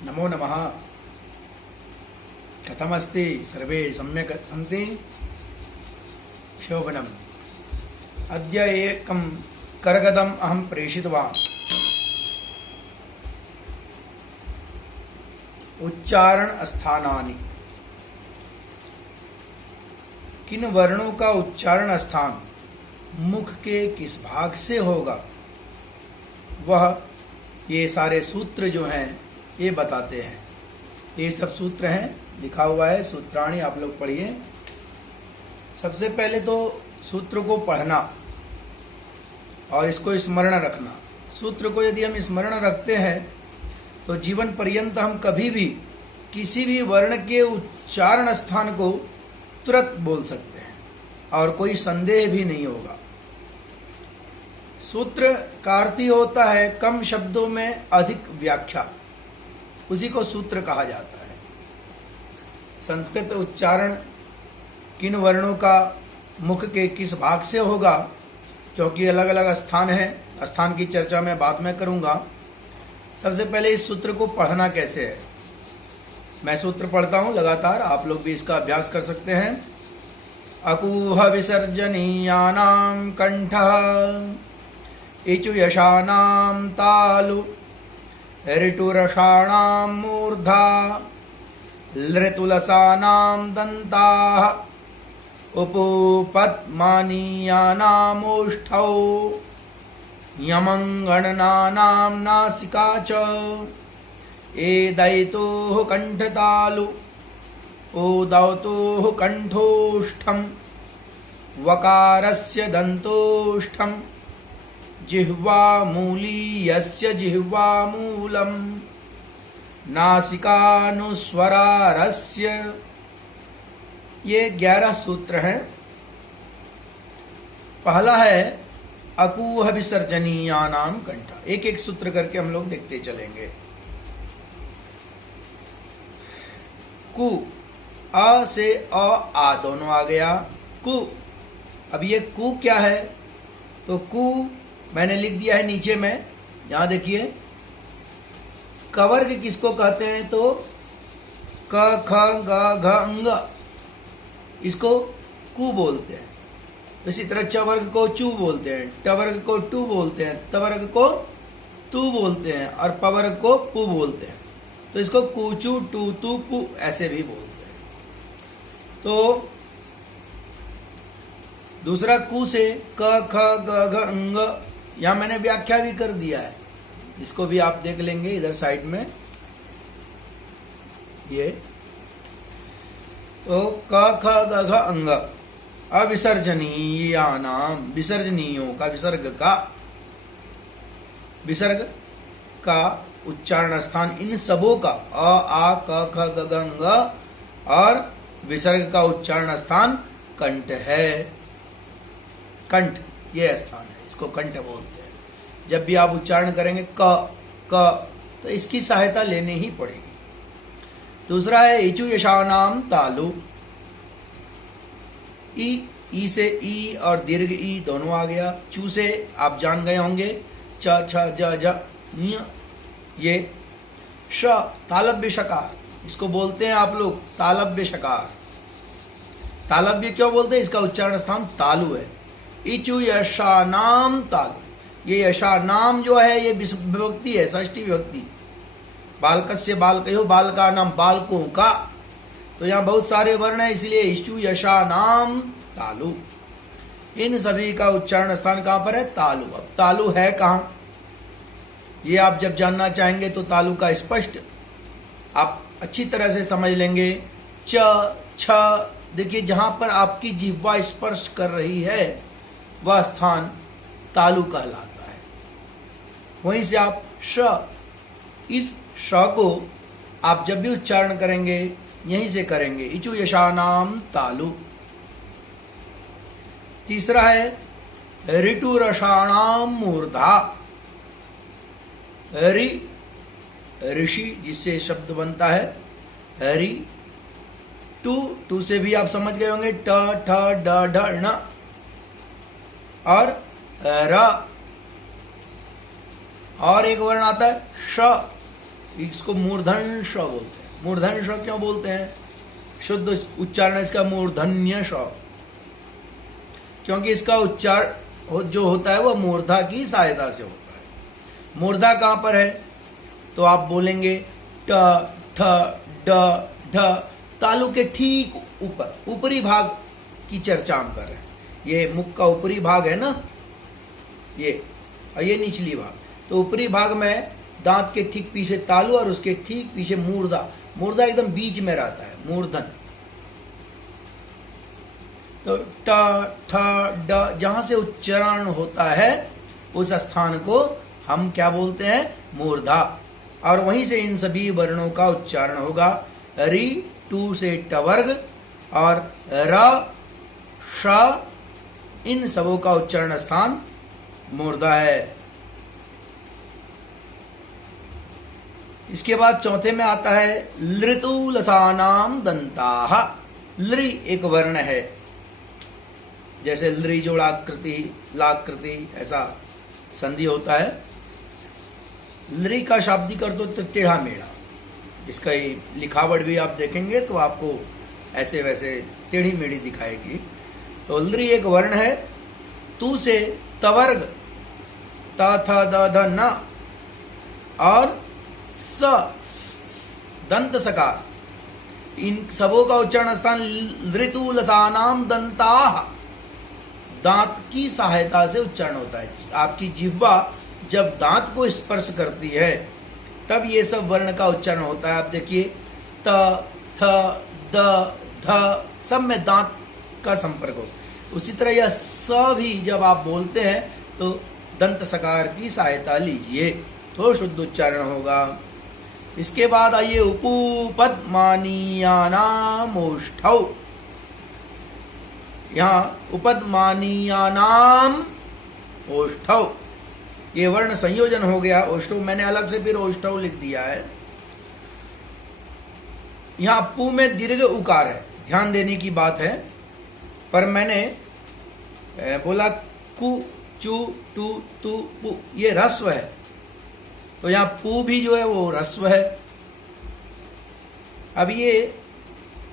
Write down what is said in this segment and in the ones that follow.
नमो नमः। कथमस्ति सर्वे सम्यक् सन्ति? शोभनम्। अद्य एकं करगदम् अहं प्रेषितवान्। उच्चारण स्थानानि। किन वर्णों का उच्चारण स्थान मुख के किस भाग से होगा, वह ये सारे सूत्र जो हैं ये बताते हैं। ये सब सूत्र हैं, लिखा हुआ है सूत्राणि, आप लोग पढ़िए। सबसे पहले तो सूत्र को पढ़ना और इसको स्मरण रखना। सूत्र को यदि हम स्मरण रखते हैं तो जीवन पर्यंत हम कभी भी किसी भी वर्ण के उच्चारण स्थान को तुरंत बोल सकते हैं और कोई संदेह भी नहीं होगा। सूत्र का अर्थ ही होता है कम शब्दों में अधिक व्याख्या, उसी को सूत्र कहा जाता है। संस्कृत उच्चारण किन वर्णों का मुख के किस भाग से होगा, क्योंकि अलग अलग स्थान हैं, स्थान की चर्चा मैं बाद में करूंगा। सबसे पहले इस सूत्र को पढ़ना कैसे है। मैं सूत्र पढ़ता हूं लगातार, आप लोग भी इसका अभ्यास कर सकते हैं। अकूह विसर्जनीयानां कंठः इचु यशानां तालु ऋटुरषाणां मूर्धा लृतुलसानां दन्ताः उपपद्मानीयानामोष्ठौ यमङ्गणनानां नासिका च एदैतोः कण्ठतालु ओदौतोः कण्ठोष्ठं वकारस्य दन्तोष्ठं जिह्वामूलीयस्य जिह्वामूलं नासिकानुस्वरारस्य। ये 11 सूत्र हैं। पहला है अकूह विसर्जनीयानां कंठ। एक एक सूत्र करके हम लोग देखते चलेंगे। कु, अ से अ आ दोनों आ गया। कु, अब ये कु क्या है, तो कु मैंने लिख दिया है नीचे में, यहां देखिए। कवर्ग किसको कहते हैं, तो क ख ग घ अंग, इसको कु बोलते हैं। इसी तरह चवर्ग को चू बोलते हैं, टवर्ग को टू बोलते हैं, तवर्ग को तू बोलते हैं और पवर्ग को पू बोलते हैं। तो इसको कूचू टू तू पू ऐसे भी बोलते हैं। तो दूसरा कु से क ख ग घ अंग, यहां मैंने व्याख्या भी कर दिया है, इसको भी आप देख लेंगे इधर साइड में। ये तो क ख ग घ अंग अविसर्जनीयानां, विसर्जनीयों का विसर्ग का उच्चारण स्थान इन सबों का अ आ क ख ग घ अंग और विसर्ग का उच्चारण स्थान कंठ है। कंठ ये स्थान है, इसको कंठ बोलते हैं। जब भी आप उच्चारण करेंगे क तो इसकी सहायता लेनी ही पड़ेगी। दूसरा है इचु यशानाम तालु। ई से ई और दीर्घ ई दोनों आ गया। चू से आप जान गए होंगे, च छ ज ज ञ, ये श तालव्य शकार, इसको बोलते हैं आप लोग तालव्य शकार। तालव्य क्यों बोलते हैं, इसका उच्चारण स्थान तालु है। इचु यशानाम तालु, ये यशानाम जो है ये विभक्ति है, षष्ठी विभक्ति। बालकस्य बालकयो, बालका नाम बालकों का, तो यहाँ बहुत सारे वर्ण है, इसलिए इचु यशानाम तालु। इन सभी का उच्चारण स्थान कहाँ पर है, तालु। अब तालु है कहाँ, ये आप जब जानना चाहेंगे तो तालु का स्पष्ट आप अच्छी तरह से समझ लेंगे। च छ, देखिए जहां पर आपकी जिह्वा स्पर्श कर रही है वह स्थान तालु कहलाता है। वहीं से आप श, इस श को आप जब भी उच्चारण करेंगे यहीं से करेंगे, इचु यशानाम तालु। तीसरा है ऋटु रसाणाम मूर्धा। रि ऋषि जिससे शब्द बनता है, रि। टू से भी आप समझ गए होंगे, ट ठ ड ढ ण और र। और एक वर्ण आता है श, इसको मूर्धन श बोलते हैं। मूर्धन श क्यों बोलते हैं? शुद्ध उच्चारण इसका मूर्धन्य श, क्योंकि इसका उच्चार जो होता है वह मूर्धा की सहायता से होता है। मूर्धा कहाँ पर है? तो आप बोलेंगे ट ठ ड ढ, तालु के ठीक ऊपर, ऊपरी भाग की चर्चा हम कर रहे हैं। ये मुख का ऊपरी भाग है ना, ये, और ये निचली भाग। तो ऊपरी भाग में दांत के ठीक पीछे तालु और उसके ठीक पीछे मूर्धा। मूर्धा एकदम बीच में रहता है, मूर्धन। तो ट ठ ड जहां से उच्चारण होता है उस स्थान को हम क्या बोलते हैं? मूर्धा। और वहीं से इन सभी वर्णों का उच्चारण होगा। री टू से टवर्ग और र श, इन सबों का उच्चारण स्थान मूर्धा है। इसके बाद चौथे में आता है लृतु लसानाम दंताः। लृ एक वर्ण है, जैसे लृ जोड़ाकृति, लाकृति, ऐसा संधि होता है। लृ का शाब्दिक अर्थ तो टेढ़ा मेढ़ा। इसका लिखावट भी आप देखेंगे तो आपको ऐसे वैसे टेढ़ी मेढ़ी दिखाएगी। तो लृ एक वर्ण है। तू से तवर्ग, त थ द ध न, और स दंत सकार, इन सबों का उच्चारण स्थान लृतु लसानाम दंताः। दांत की सहायता से उच्चारण होता है। आपकी जिह्वा जब दांत को स्पर्श करती है तब ये सब वर्ण का उच्चारण होता है। आप देखिए त थ द ध, सब में दांत का संपर्क हो। उसी तरह यह स भी जब आप बोलते हैं तो दंत सकार की सहायता लीजिए तो शुद्ध उच्चारण होगा। इसके बाद आइए उपपद मानीयानाम ओष्ठौ। यहाँ उपद मानीयानाम ओष्ठौ, ये वर्ण संयोजन हो गया। ओष्ठौ मैंने अलग से फिर ओष्ठौ लिख दिया है। यहाँ पू में दीर्घ उकार है, ध्यान देने की बात है। पर मैंने बोला कु चू टू तू पू, ये ह्रस्व है। तो यहाँ पू भी जो है वो ह्रस्व है। अब ये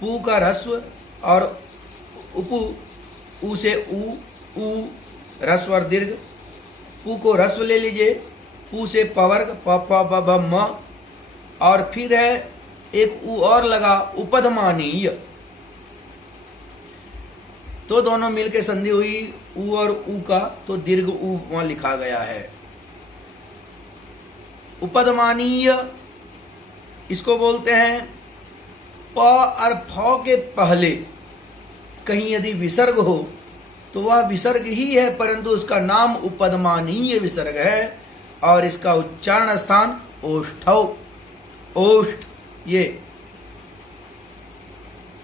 पू का ह्रस्व और उपू, ऊ से ऊ ह्रस्व और दीर्घ। पू को ह्रस्व ले लीजिए, पू से पवर्ग प प ब भ म, और फिर है एक ऊ और लगा उपधमानीय। तो दोनों मिलके संधि हुई ऊ और ऊ का, तो दीर्घ ऊ वहां लिखा गया है। उपधमानीय इसको बोलते हैं प और फ के पहले कहीं यदि विसर्ग हो तो वह विसर्ग ही है, परंतु उसका नाम उपधमानीय विसर्ग है और इसका उच्चारण स्थान ओष्ठौ। ओष्ठ, ये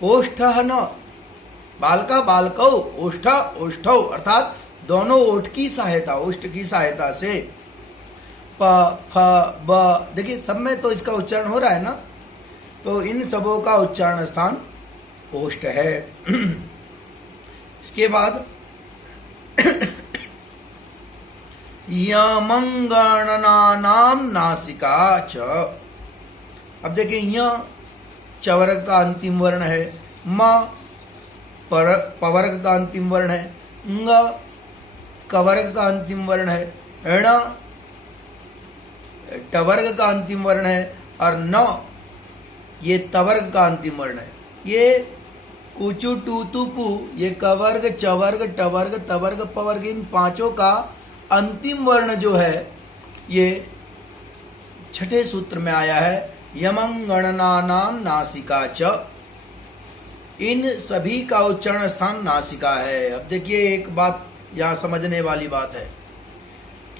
ओष्ठ न, बालका बालकौ, ओष्ठ ओष्ठौ, अर्थात दोनों ओठ की सहायता, ओष्ठ की सहायता से प फ ब, देखिए सब में तो इसका उच्चारण हो रहा है ना। तो इन सबों का उच्चारण स्थान ओष्ठ है। इसके बाद यमंगणनानाम नासिका च। अब देखिए यहाँ चवर्ग का अंतिम वर्ण है, म पवर्ग का अंतिम वर्ण है, ङ कवर्ग का अंतिम वर्ण है, ण टवर्ग का अंतिम वर्ण है, और न ये तवर्ग का अंतिम वर्ण है। ये कुचु टू तु पु, ये कवर्ग चवर्ग टवर्ग तवर्ग पवर्ग, इन पांचों का अंतिम वर्ण जो है ये छठे सूत्र में आया है, यमंगणनानाम नासिका च। इन सभी का उच्चारण स्थान नासिका है। अब देखिए एक बात यहाँ समझने वाली बात है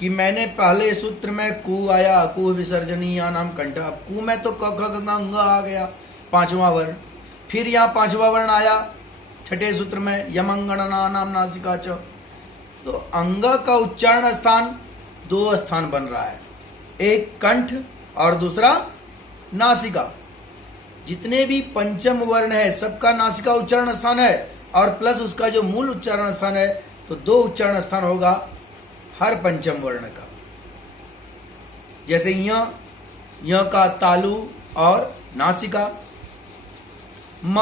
कि मैंने पहले सूत्र में कु आया, कु विसर्जनीय नाम कंठ। अब कु में तो क ख ग घ आ गया, पांचवा वर्ण। फिर यहाँ पांचवा वर्ण आया छठे सूत्र में, यमंगणनानाम नासिका च। तो अंग का उच्चारण स्थान दो स्थान बन रहा है, एक कंठ और दूसरा नासिका। जितने भी पंचम वर्ण है सबका नासिका उच्चारण स्थान है, और प्लस उसका जो मूल उच्चारण स्थान है, तो दो उच्चारण स्थान होगा हर पंचम वर्ण का। जैसे यहाँ य का तालु और नासिका, म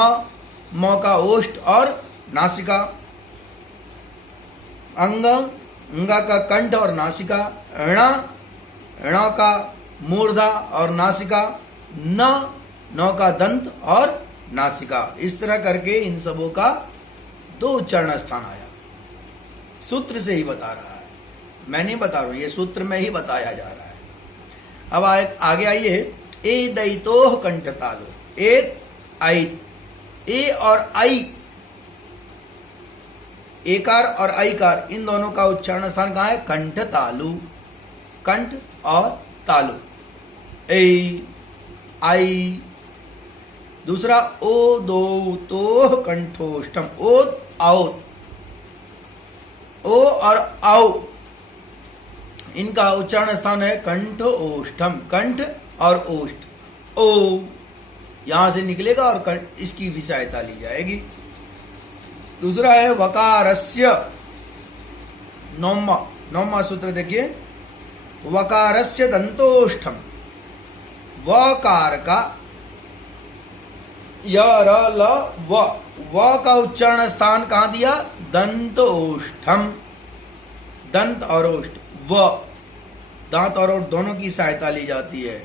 का ओष्ठ और नासिका, अंगा का कंठ और नासिका, ण का मूर्धा और नासिका, न का दंत और नासिका। इस तरह करके इन सबों का 2 उच्चारण स्थान आया। सूत्र से ही बता रहा है, मैं नहीं बता रहा हूं, ये सूत्र में ही बताया जा रहा है। अब आगे आइए, ए दैतोह कंठ तालु, ए और आई, एकार और आईकार, इन दोनों का उच्चारण स्थान कहाँ है? कंठ तालु, कंठ और तालु, ए आई। दूसरा ओ दो तो कंठोष्टम, ओत आओत, ओ और आओ, इनका उच्चारण स्थान है कंठ ओष्ठम, कंठ और ओष्ठ, ओ यहां से निकलेगा और कंठ, इसकी भी सहायता ली जाएगी। दूसरा है वकारस्य, नौमा सूत्र देखिए, वकारस्य दंतोष्ठम, वकार का य र ल व का उच्चारण स्थान कहां दिया? दंतोष्ठम, दंत और ओष्ठ, व दांत और ओष्ठ दोनों की सहायता ली जाती है।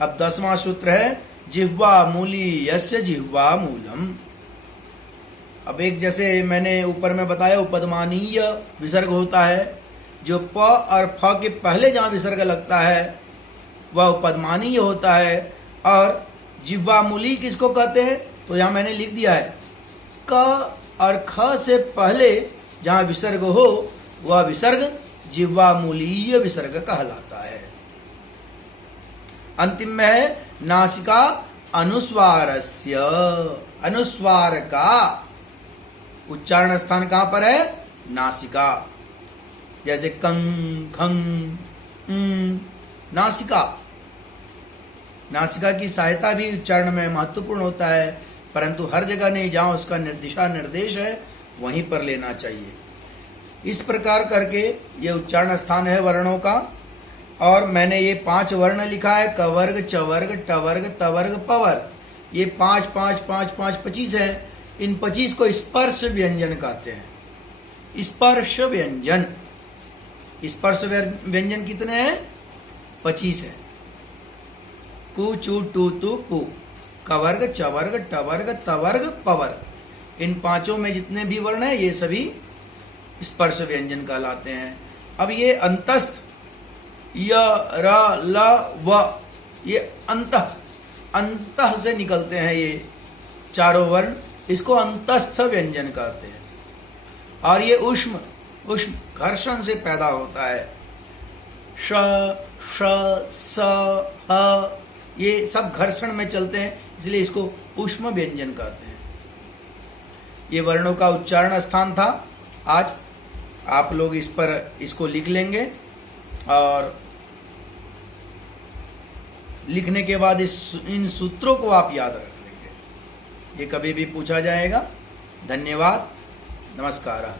अब 10वां सूत्र है जिह्वा मूली यस्य जिह्वा मूलम। अब एक, जैसे मैंने ऊपर में बताया, उपदमानीय विसर्ग होता है, जो प और फ के पहले जहाँ विसर्ग लगता है वह उपदमानीय होता है। और जिह्वा मूली किसको कहते हैं? तो यहाँ मैंने लिख दिया है, क और ख से पहले जहाँ विसर्ग हो वह विसर्ग जिह्वा मूलीय विसर्ग कहलाता है। अंतिम में है नासिका अनुस्वारस्य, अनुस्वार का उच्चारण स्थान कहां पर है? नासिका। जैसे कंग खंग, नासिका, नासिका की सहायता भी उच्चारण में महत्वपूर्ण होता है, परंतु हर जगह नहीं, जहां उसका दिशा निर्देश है वहीं पर लेना चाहिए। इस प्रकार करके ये उच्चारण स्थान है वर्णों का। और मैंने ये 5 वर्ण लिखा है, कवर्ग, चवर्ग, टवर्ग, तवर्ग, पवर। ये 5 5 5 5 25 है। इन 25 को स्पर्श व्यंजन कहते हैं। स्पर्श व्यंजन, स्पर्श व्यंजन कितने हैं? 25 है। कु चू टू तू पू, कवर्ग, चवर्ग, टवर्ग, तवर्ग, पवर्ग, इन 5 में जितने भी वर्ण हैं ये सभी स्पर्श व्यंजन कहलाते हैं। अब ये अंतस्थ, य र ल व, ये अंतः से निकलते हैं ये चारों वर्ण, इसको अंतस्थ व्यंजन कहते हैं। और ये उष्म घर्षण से पैदा होता है। श, श, स, ह, ये सब घर्षण में चलते हैं, इसलिए इसको उष्म व्यंजन कहते हैं। ये वर्णों का उच्चारण स्थान था। आज आप लोग इस पर इसको लिख लेंगे और लिखने के बाद इन सूत्रों को आप याद रख लेंगे। ये कभी भी पूछा जाएगा। धन्यवाद, नमस्कार।